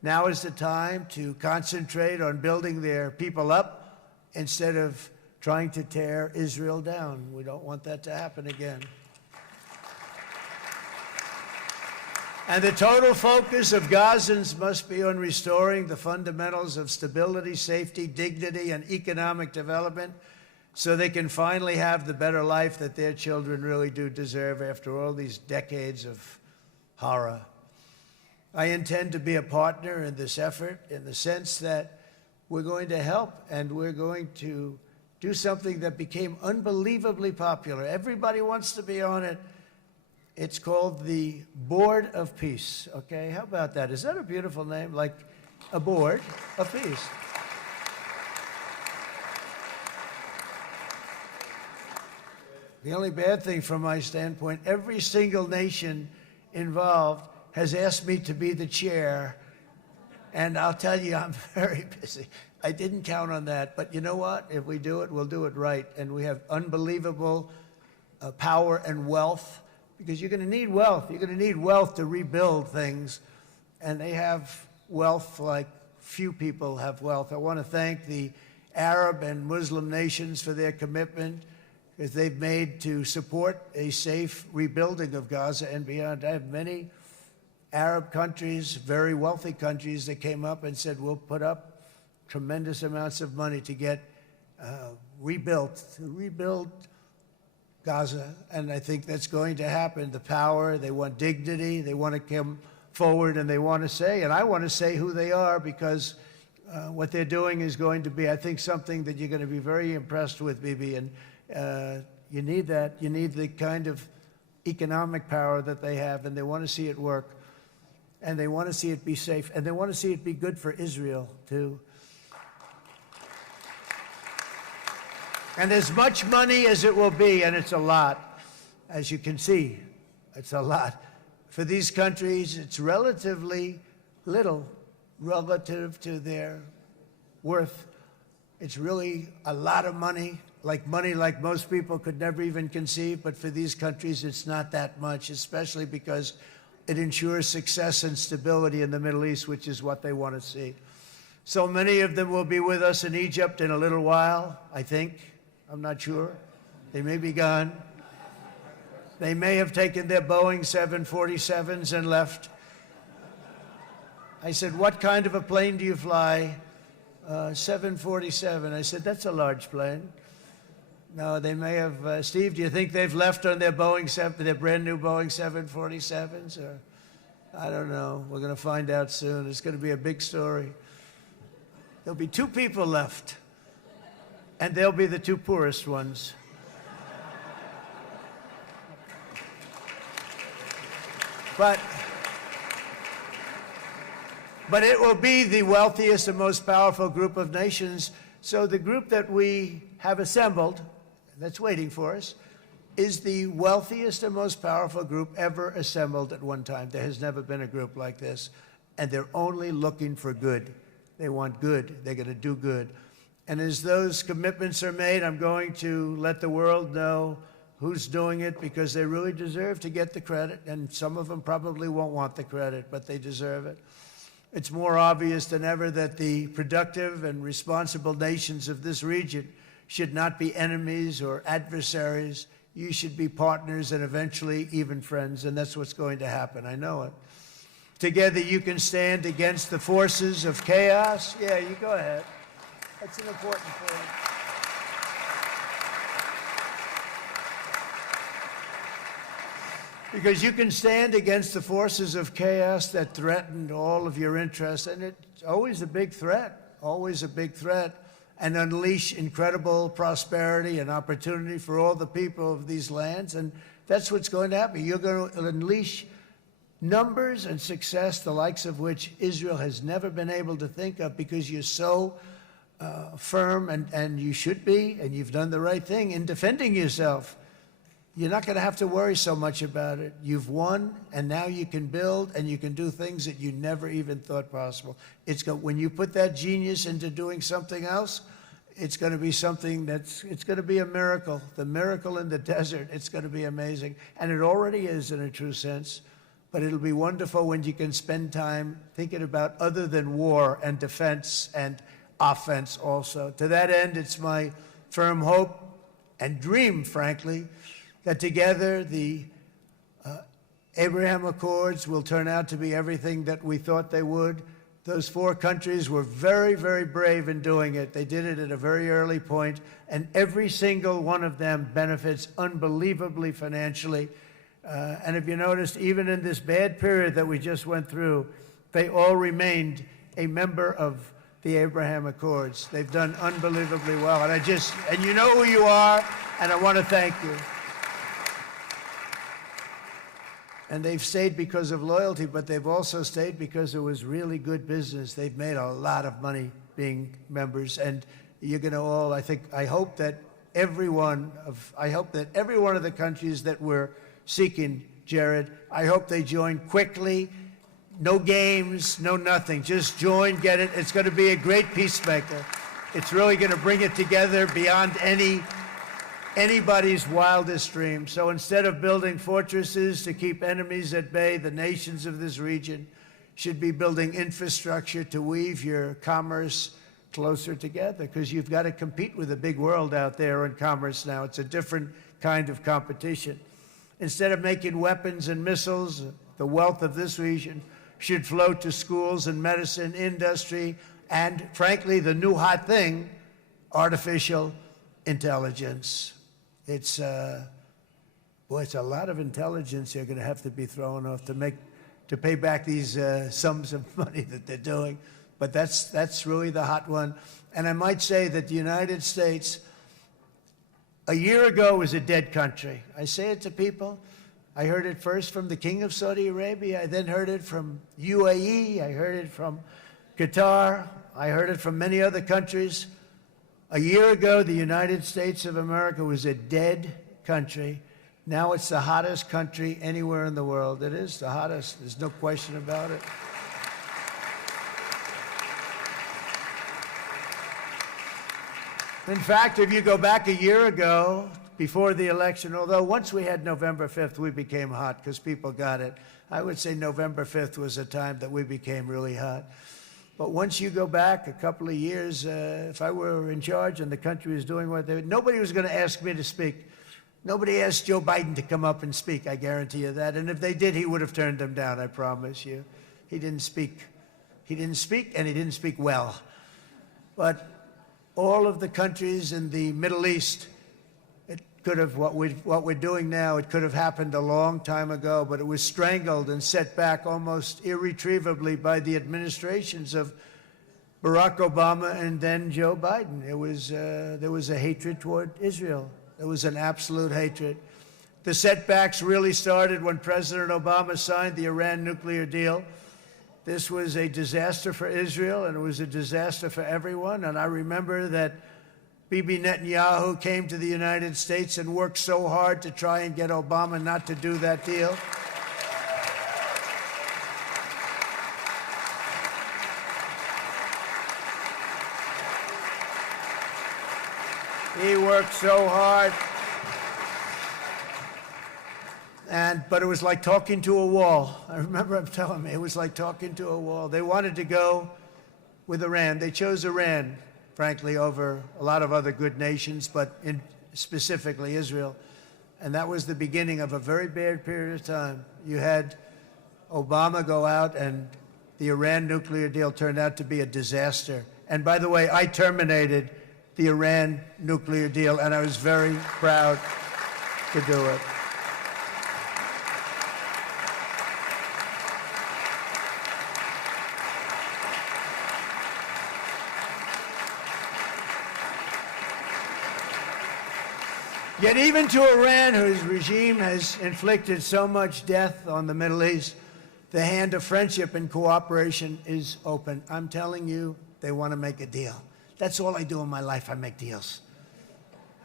now is the time to concentrate on building their people up instead of trying to tear Israel down. We don't want that to happen again. And the total focus of Gazans must be on restoring the fundamentals of stability, safety, dignity, and economic development so they can finally have the better life that their children really do deserve after all these decades of horror. I intend to be a partner in this effort in the sense that we're going to help and we're going to do something that became unbelievably popular. Everybody wants to be on it. It's called the Board of Peace, okay? How about that? Is that a beautiful name? Like a board of peace. The only bad thing from my standpoint, every single nation involved has asked me to be the chair, and I'll tell you, I'm very busy. I didn't count on that, but you know what? If we do it, we'll do it right. And we have unbelievable power and wealth, because you're going to need wealth. You're going to need wealth to rebuild things, and they have wealth like few people have wealth. I want to thank the Arab and Muslim nations for their commitment that they've made to support a safe rebuilding of Gaza and beyond. I have many Arab countries, very wealthy countries, that came up and said, we'll put up tremendous amounts of money to get rebuild Gaza. And I think that's going to happen. The power, they want dignity, they want to come forward, and they want to say, and I want to say who they are, because what they're doing is going to be, I think, something that you're going to be very impressed with, Bibi. And you need that. You need the kind of economic power that they have, and they want to see it work. And they want to see it be safe. And they want to see it be good for Israel, too. And as much money as it will be, and it's a lot, as you can see, it's a lot. For these countries, it's relatively little relative to their worth. It's really a lot of money like most people could never even conceive, but for these countries, it's not that much, especially because it ensures success and stability in the Middle East, which is what they want to see. So many of them will be with us in Egypt in a little while, I think. I'm not sure. They may be gone. They may have taken their Boeing 747s and left. I said, what kind of a plane do you fly? 747. I said, that's a large plane. No, they may have. Steve, do you think they've left on their their brand new Boeing 747s? Or I don't know. We're going to find out soon. It's going to be a big story. There'll be 2 people left, and they'll be the 2 poorest ones. But it will be the wealthiest and most powerful group of nations. So the group that we have assembled, that's waiting for us, is the wealthiest and most powerful group ever assembled at one time. There has never been a group like this. And they're only looking for good. They want good. They're going to do good. And as those commitments are made, I'm going to let the world know who's doing it, because they really deserve to get the credit. And some of them probably won't want the credit, but they deserve it. It's more obvious than ever that the productive and responsible nations of this region should not be enemies or adversaries. You should be partners and eventually even friends, and that's what's going to happen. I know it. Together you can stand against the forces of chaos. Yeah, you go ahead. That's an important point. Because you can stand against the forces of chaos that threaten all of your interests, and it's always a big threat, and unleash incredible prosperity and opportunity for all the people of these lands, and that's what's going to happen. You're going to unleash numbers and success, the likes of which Israel has never been able to think of, because you're so firm, and you should be, and you've done the right thing in defending yourself. You're not going to have to worry so much about it. You've won, and now you can build, and you can do things that you never even thought possible. When you put that genius into doing something else, it's going to be something it's going to be a miracle. The miracle in the desert, it's going to be amazing. And it already is in a true sense. But it'll be wonderful when you can spend time thinking about other than war and defense and offense also. To that end, it's my firm hope and dream, frankly, that together the Abraham Accords will turn out to be everything that we thought they would. Those 4 countries were very, very brave in doing it. They did it at a very early point, and every single one of them benefits unbelievably financially. And if you noticed, even in this bad period that we just went through, they all remained a member of the Abraham Accords. They've done unbelievably well. And you know who you are, and I want to thank you. And they've stayed because of loyalty, but they've also stayed because it was really good business. They've made a lot of money being members, and you're going to all, I hope that every one of the countries that we're seeking, Jared, I hope they join quickly. No games, no nothing. Just join, get it. It's going to be a great peacemaker. It's really going to bring it together beyond anybody's wildest dream. So instead of building fortresses to keep enemies at bay, the nations of this region should be building infrastructure to weave your commerce closer together, because you've got to compete with the big world out there in commerce now. It's a different kind of competition. Instead of making weapons and missiles, the wealth of this region should flow to schools and medicine, industry, and, frankly, the new hot thing, artificial intelligence. It's a lot of intelligence you're going to have to be thrown off to pay back these sums of money that they're doing. But that's really the hot one. And I might say that the United States, a year ago, was a dead country. I say it to people. I heard it first from the King of Saudi Arabia. I then heard it from UAE. I heard it from Qatar. I heard it from many other countries. A year ago, the United States of America was a dead country. Now it's the hottest country anywhere in the world. It is the hottest. There's no question about it. In fact, if you go back a year ago, before the election, although once we had November 5th, we became hot because people got it. I would say November 5th was a time that we became really hot. But once you go back a couple of years, if I were in charge and the country was doing what they were, nobody was going to ask me to speak. Nobody asked Joe Biden to come up and speak, I guarantee you that. And if they did, he would have turned them down, I promise you. He didn't speak. He didn't speak, and he didn't speak well. But all of the countries in the Middle East, it could have, what we're doing now, it could have happened a long time ago, but it was strangled and set back almost irretrievably by the administrations of Barack Obama and then Joe Biden. There was a hatred toward Israel. There was an absolute hatred. The setbacks really started when President Obama signed the Iran nuclear deal. This was a disaster for Israel, and it was a disaster for everyone. And I remember that Bibi Netanyahu came to the United States and worked so hard to try and get Obama not to do that deal. He worked so hard. But it was like talking to a wall. I remember him telling me it was like talking to a wall. They wanted to go with Iran. They chose Iran, frankly, over a lot of other good nations, but specifically Israel. And that was the beginning of a very bad period of time. You had Obama go out, and the Iran nuclear deal turned out to be a disaster. And by the way, I terminated the Iran nuclear deal, and I was very proud to do it. Yet even to Iran, whose regime has inflicted so much death on the Middle East, the hand of friendship and cooperation is open. I'm telling you, they want to make a deal. That's all I do in my life. I make deals.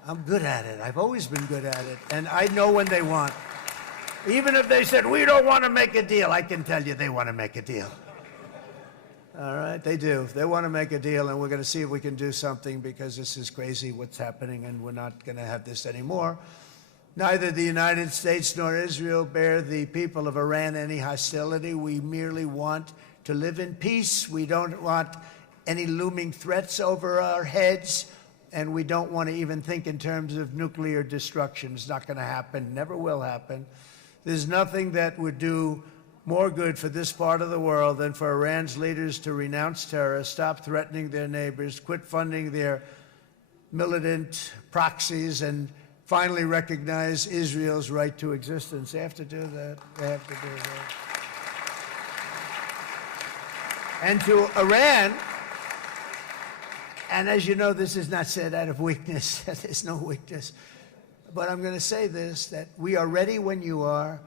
I'm good at it. I've always been good at it. And I know when they want. Even if they said, we don't want to make a deal, I can tell you they want to make a deal. All right, they do. They want to make a deal, and we're going to see if we can do something, because this is crazy what's happening, and we're not going to have this anymore. Neither the United States nor Israel bear the people of Iran any hostility. We merely want to live in peace. We don't want any looming threats over our heads, and we don't want to even think in terms of nuclear destruction. It's not going to happen, never will happen. There's nothing that would do more good for this part of the world than for Iran's leaders to renounce terror, stop threatening their neighbors, quit funding their militant proxies, and finally recognize Israel's right to existence. They have to do that. They have to do that. And to Iran, and as you know, this is not said out of weakness. There's no weakness. But I'm going to say this, that we are ready when you are,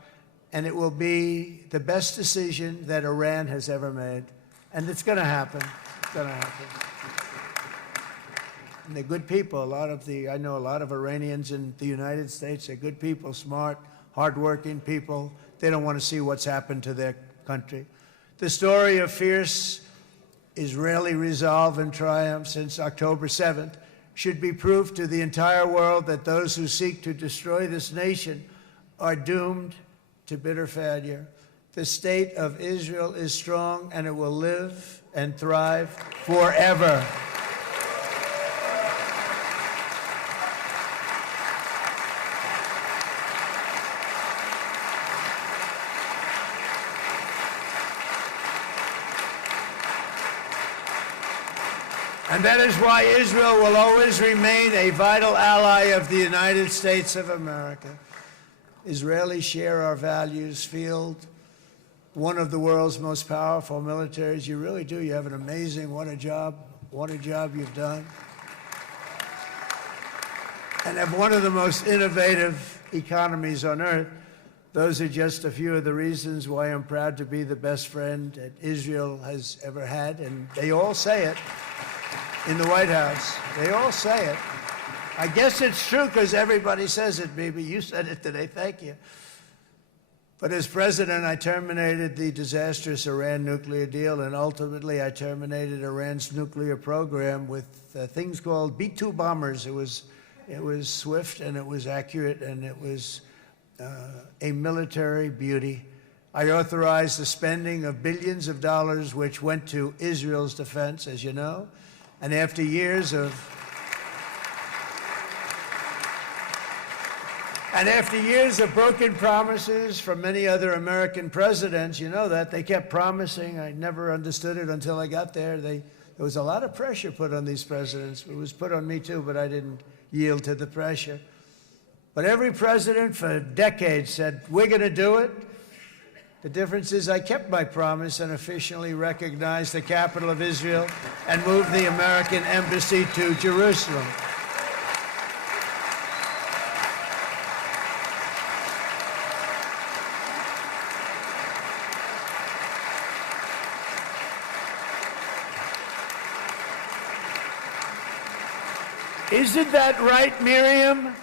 and it will be the best decision that Iran has ever made. And it's going to happen. It's going to happen. And they're good people. I know a lot of Iranians in the United States. They're good people, smart, hardworking people. They don't want to see what's happened to their country. The story of fierce Israeli resolve and triumph since October 7th should be proof to the entire world that those who seek to destroy this nation are doomed to bitter failure. The state of Israel is strong, and it will live and thrive forever. And that is why Israel will always remain a vital ally of the United States of America. Israelis share our values, field one of the world's most powerful militaries. You really do. You have an amazing, what a job you've done. And have one of the most innovative economies on earth. Those are just a few of the reasons why I'm proud to be the best friend that Israel has ever had. And they all say it in the White House. They all say it. I guess it's true because everybody says it, Bibi. You said it today. Thank you. But as president, I terminated the disastrous Iran nuclear deal, and ultimately I terminated Iran's nuclear program with things called B-2 bombers. It was swift, and it was accurate, and it was a military beauty. I authorized the spending of billions of dollars, which went to Israel's defense, as you know. And after years of broken promises from many other American presidents, you know that, they kept promising. I never understood it until I got there. There was a lot of pressure put on these presidents. It was put on me too, but I didn't yield to the pressure. But every president for decades said, we're going to do it. The difference is I kept my promise and officially recognized the capital of Israel and moved the American embassy to Jerusalem. Isn't that right, Miriam?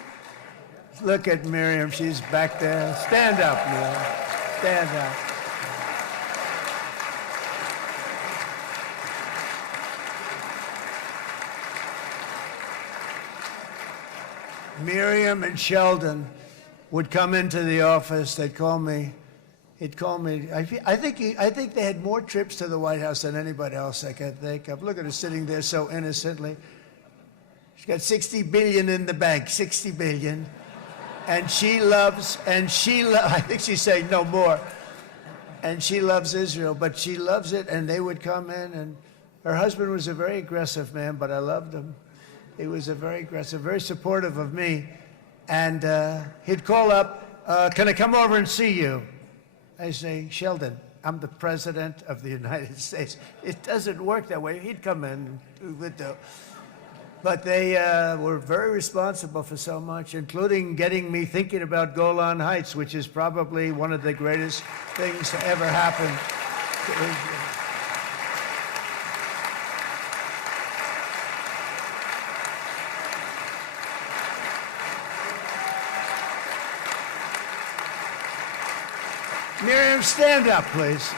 Look at Miriam. She's back there. Stand up, Miriam. Stand up. Miriam and Sheldon would come into the office. They'd call me. He'd call me. I think they had more trips to the White House than anybody else I can think of. Look at her sitting there so innocently. She's got $60 billion in the bank, $60 billion. And I think she's saying no more. And she loves Israel, but she loves it, and they would come in, and her husband was a very aggressive man, but I loved him. He was a very aggressive, very supportive of me. And he'd call up, can I come over and see you? I say, Sheldon, I'm the President of the United States. It doesn't work that way. He'd come in, but they were very responsible for so much, including getting me thinking about Golan Heights, which is probably one of the greatest things to ever happen to Israel. Miriam, stand up, please.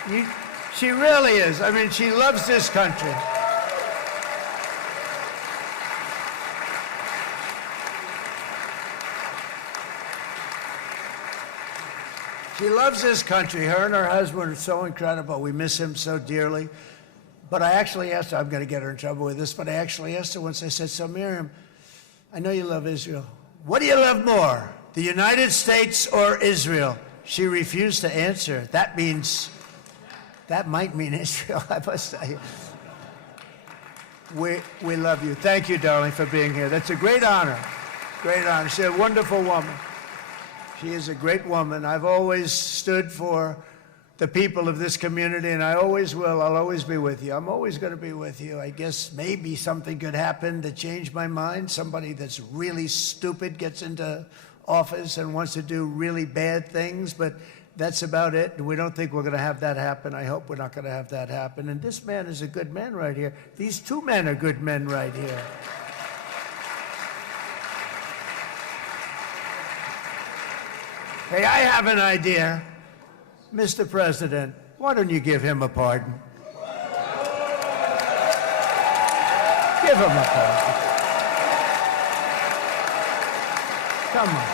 She really is. I mean, she loves this country. She loves this country. Her and her husband are so incredible. We miss him so dearly. But I actually asked her, I'm going to get her in trouble with this, but I actually asked her once, I said, so Miriam, I know you love Israel. What do you love more, the United States or Israel? She refused to answer. That might mean Israel, I must say. We love you. Thank you, darling, for being here. That's a great honor. Great honor. She's a wonderful woman. She is a great woman. I've always stood for the people of this community, and I always will. I'll always be with you. I'm always going to be with you. I guess maybe something could happen to change my mind. Somebody that's really stupid gets into office and wants to do really bad things, but that's about it. We don't think we're going to have that happen. I hope we're not going to have that happen. And this man is a good man right here. These two men are good men right here. Hey, I have an idea. Mr. President, why don't you give him a pardon? Give him a pardon. Come on.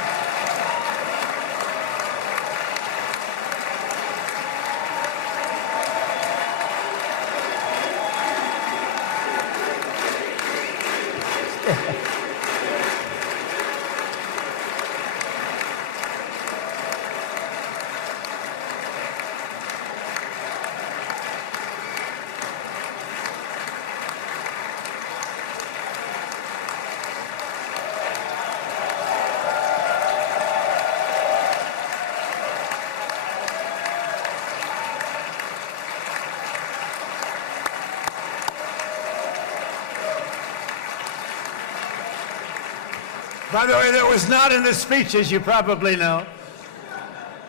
By the way, that was not in the speech, as you probably know.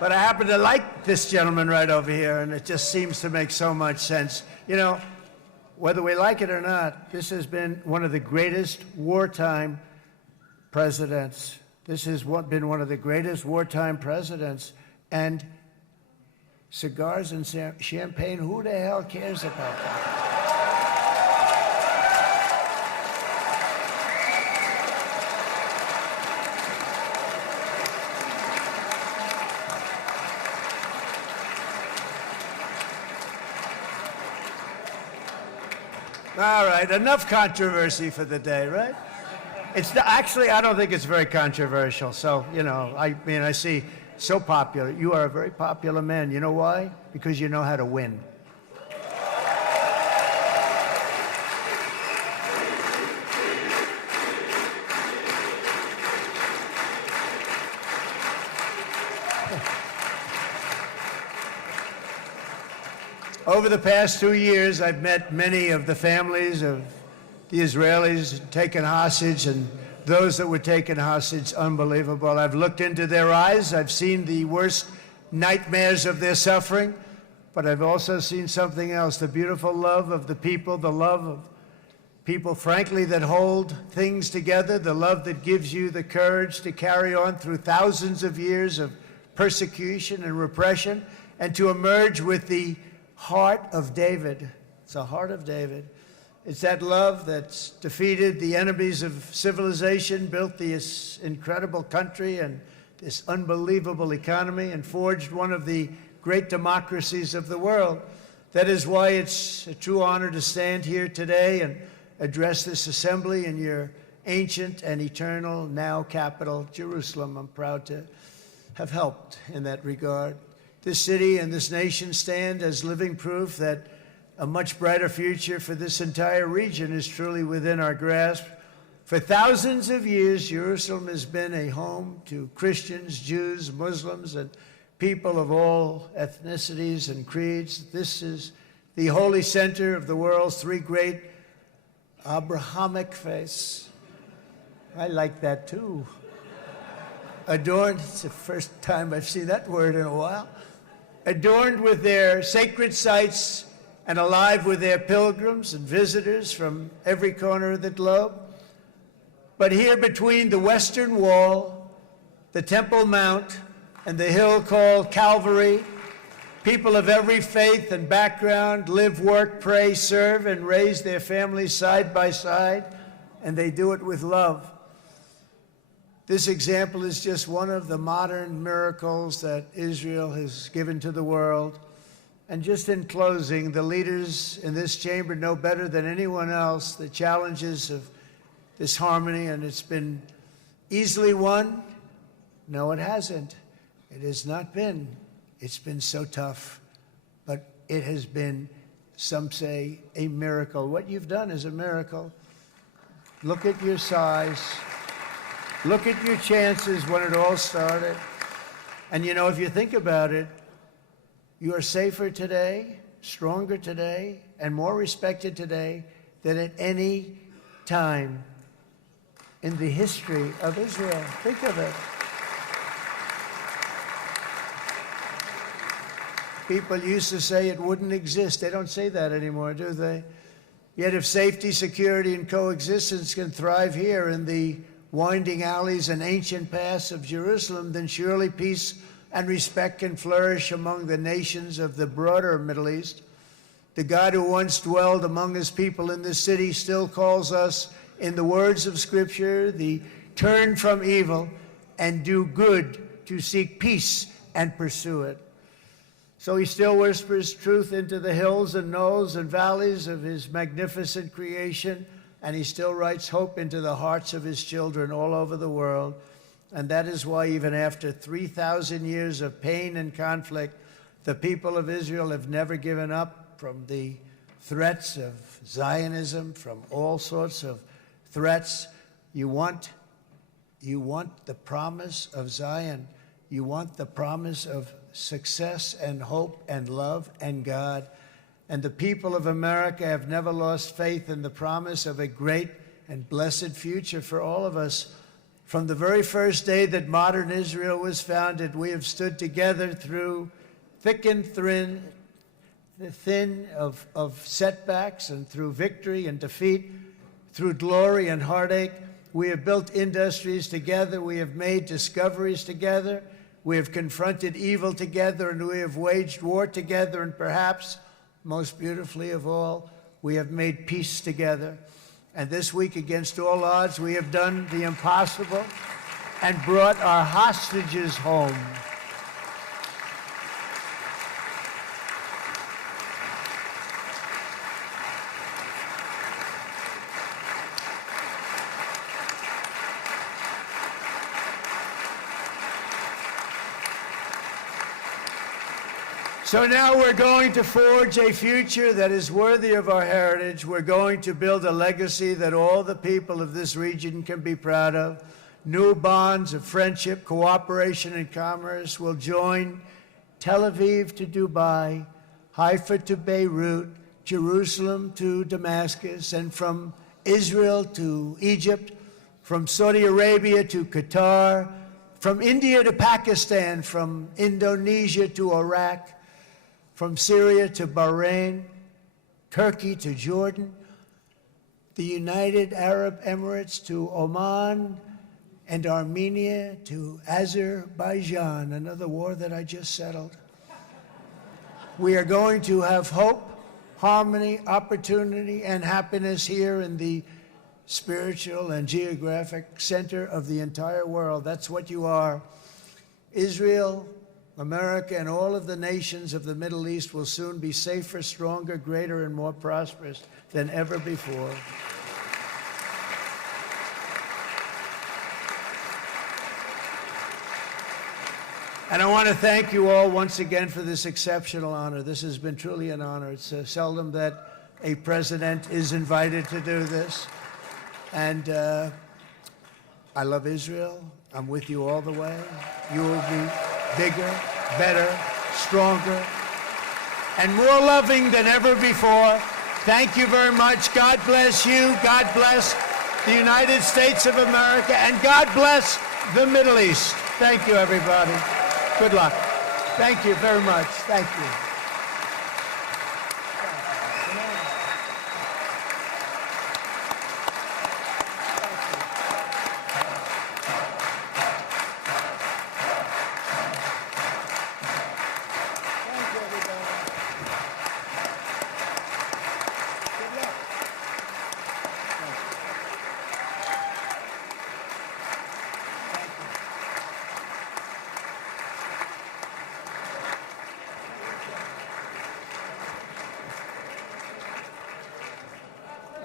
But I happen to like this gentleman right over here, and it just seems to make so much sense. You know, whether we like it or not, this has been one of the greatest wartime presidents. This has been one of the greatest wartime presidents. And cigars and champagne, who the hell cares about that? All right, enough controversy for the day, right? Actually, I don't think it's very controversial. So, you know, I mean, I see so popular. You are a very popular man. You know why? Because you know how to win. Over the past 2 years, I've met many of the families of the Israelis taken hostage and those that were taken hostage. Unbelievable. I've looked into their eyes. I've seen the worst nightmares of their suffering, but I've also seen something else, the beautiful love of the people, the love of People, frankly, that hold things together, the love that gives you the courage to carry on through thousands of years of persecution and repression, and to emerge with the heart of David. It's the heart of David. It's that love that's defeated the enemies of civilization, built this incredible country and this unbelievable economy, and forged one of the great democracies of the world. That is why it's a true honor to stand here today and address this assembly in your ancient and eternal now capital, Jerusalem. I'm proud to have helped in that regard. This city and this nation stand as living proof that a much brighter future for this entire region is truly within our grasp. For thousands of years, Jerusalem has been a home to Christians, Jews, Muslims, and people of all ethnicities and creeds. This is the holy center of the world's three great Abrahamic faiths. I like that too. Adorned, it's the first time I've seen that word in a while. Adorned with their sacred sites and alive with their pilgrims and visitors from every corner of the globe. But here between the Western Wall, the Temple Mount, and the hill called Calvary, people of every faith and background live, work, pray, serve, and raise their families side by side, and they do it with love. This example is just one of the modern miracles that Israel has given to the world. And just in closing, the leaders in this chamber know better than anyone else the challenges of this harmony, and it's been easily won. No, it hasn't. It has not been. It's been so tough, but it has been, some say, a miracle. What you've done is a miracle. Look at your size. Look at your chances when it all started. And you know, if you think about it, you are safer today, stronger today, and more respected today than at any time in the history of Israel. Think of it. People used to say it wouldn't exist. They don't say that anymore, do they? Yet if safety, security, and coexistence can thrive here in the winding alleys and ancient paths of Jerusalem, then surely peace and respect can flourish among the nations of the broader Middle East. The God who once dwelled among his people in this city still calls us, in the words of Scripture, the turn from evil and do good, to seek peace and pursue it. So he still whispers truth into the hills and knolls and valleys of his magnificent creation, and he still writes hope into the hearts of his children all over the world. And that is why even after 3,000 years of pain and conflict, the people of Israel have never given up from the threats of Zionism, from all sorts of threats. You want the promise of Zion. You want the promise of success and hope and love and God. And the people of America have never lost faith in the promise of a great and blessed future for all of us. From the very first day that modern Israel was founded, we have stood together through thick and thin of setbacks, and through victory and defeat, through glory and heartache. We have built industries together. We have made discoveries together. We have confronted evil together, and we have waged war together. And perhaps, most beautifully of all, we have made peace together. And this week, against all odds, we have done the impossible and brought our hostages home. So now we're going to forge a future that is worthy of our heritage. We're going to build a legacy that all the people of this region can be proud of. New bonds of friendship, cooperation, and commerce will join Tel Aviv to Dubai, Haifa to Beirut, Jerusalem to Damascus, and from Israel to Egypt, from Saudi Arabia to Qatar, from India to Pakistan, from Indonesia to Iraq, from Syria to Bahrain, Turkey to Jordan, the United Arab Emirates, to Oman, and Armenia, to Azerbaijan, another war that I just settled. We are going to have hope, harmony, opportunity, and happiness here in the spiritual and geographic center of the entire world. That's what you are. Israel, America, and all of the nations of the Middle East will soon be safer, stronger, greater, and more prosperous than ever before. And I want to thank you all once again for this exceptional honor. This has been truly an honor. It's seldom that a president is invited to do this. And I love Israel. I'm with you all the way. You will be bigger, better, stronger, and more loving than ever before. Thank you very much. God bless you. God bless the United States of America. And God bless the Middle East. Thank you, everybody. Good luck. Thank you very much. Thank you.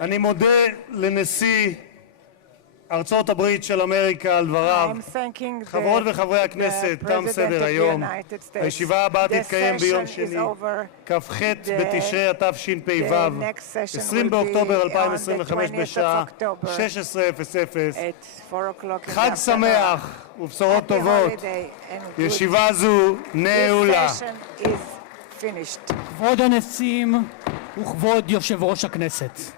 אני מודה לנשיא ארצות הברית של אמריקה על דבריו. חברות וחברי הכנסת, תם סדר היום. הישיבה הבאה תתקיים ביום שני, כ"ח בתשרי התשפ"ו, 20 באוקטובר 2025 בשעה 16:00. חג שמח ובשורות טובות. ישיבה זו נעולה. כבוד הנשיאים וכבוד יושב ראש הכנסת.